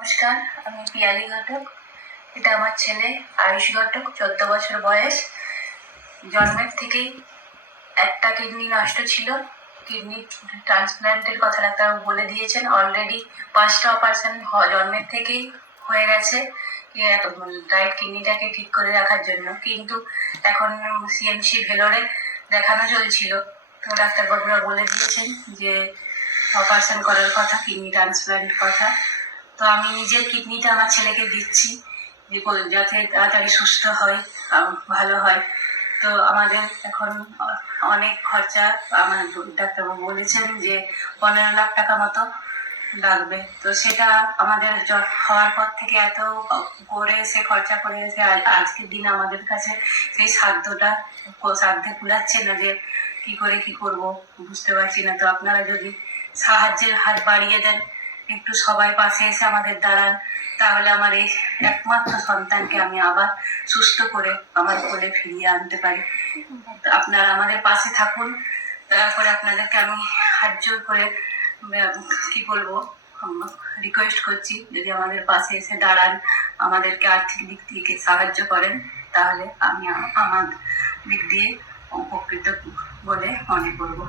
নমস্কার, আমি পিয়ালি ঘটক। এটা আমার ছেলে আয়ুষ ঘটক, 14 বছর বয়স। জন্মের থেকেই একটা কিডনি নষ্ট ছিল। কিডনি ট্রান্সপ্ল্যান্টের কথা ডাক্তার বলে দিয়েছেন। অলরেডি 5টা অপারেশন জন্মের থেকেই হয়ে গেছে রাইট কিডনিটাকে ঠিক করে রাখার জন্য। কিন্তু এখন সিএমসি ভেলোরে দেখানো চলছিল, তো ডাক্তারবাবুরা বলে দিয়েছেন যে অপারেশন করার কথা, কিডনি ট্রান্সপ্ল্যান্ট কথা। তো আমি নিজের কিডনিটা আমার ছেলেকে দিচ্ছি যে যাতে তাড়াতাড়ি সুস্থ হয়, ভালো হয়। তো আমাদের এখন অনেক খরচা, আমার ডাক্তারবাবু বলেছেন যে 15 লাখ টাকা মতো লাগবে। তো সেটা আমাদের হওয়ার পর থেকে এত করে এসে খরচা করে এসে আজকের দিন আমাদের কাছে সেই সাধ্যে কুলাচ্ছে না যে কি করে কি করব, বুঝতে পারছি না। তো আপনারা যদি সাহায্যের হাত বাড়িয়ে দেন, একটু সবাই পাশে এসে আমাদের দাঁড়ান, তাহলে আমার এই একমাত্র সন্তানকে আমি আবার সুস্থ করে আমার কোলে ফিরিয়ে আনতে পারি। আপনারা আমাদের পাশে থাকুন, দয়া করে আপনাদেরকে আমি হাত জোর করে কি বলবো রিকোয়েস্ট করছি, যদি আমাদের পাশে এসে দাঁড়ান, আমাদেরকে আর্থিক দিক থেকে সাহায্য করেন, তাহলে আমি আমার দিক দিয়ে উপকৃত বলে মনে করবো।